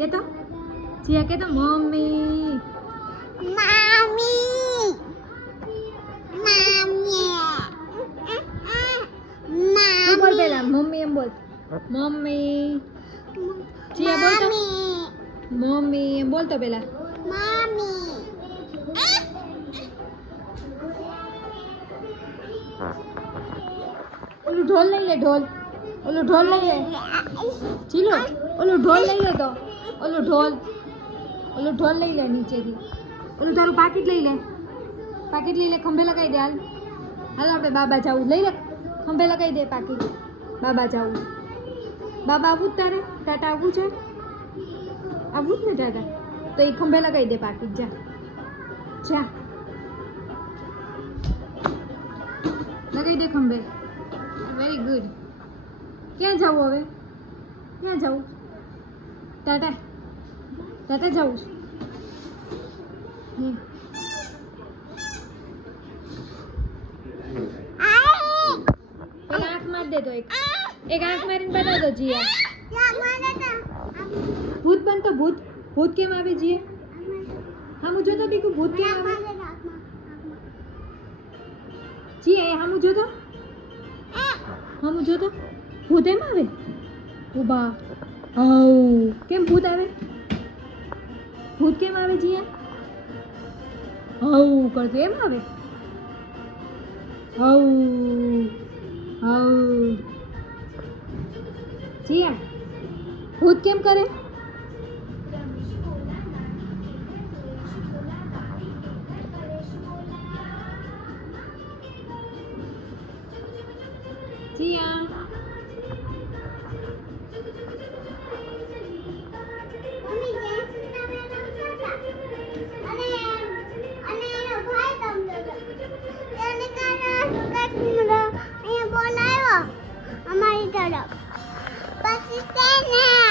के तो जिया के तो मम्मी मामी मामी तू बोल पहला मम्मी एम बोल मम्मी जिया बोल तो मम्मी एम बोल तो पहला मामी ओलू ढोल नहीं ले ढोल ओलू ढोल नहीं ले चीलो ओलू ढोल नहीं ले तो ओलू ढोल नहीं ले नीचे थी ओलू तारू पाकिट लई ले खंभे लगाई दे हाल हाल आपे बाबा जाऊ लई ले खंभे लगाई दे पाकिट बाबा जाऊ बाबा आवू तारे टाटा आवू छे आवू ने टाटा तो एक खंभे लगाई दे पाकिट जा जा लगाई दे खंभे वेरी गुड क्या जाऊ हवे क्या जाऊ टाटा टाटा जाऊ पहले आँख मार दे दो एक आँख मारीने बता दो जिया भूत बन तो भूत केम आवे जिया हाँ मुझे तो देखो भूत केम आवे जिया हाँ मुझे तो भूत एम आवे उबा हाउ केम भूत आवे भूत केम आवे जिया हाउ करते एम आवे हाउ हाउ जिया भूत केम करे जिया અમારી તરફ પછી છે ને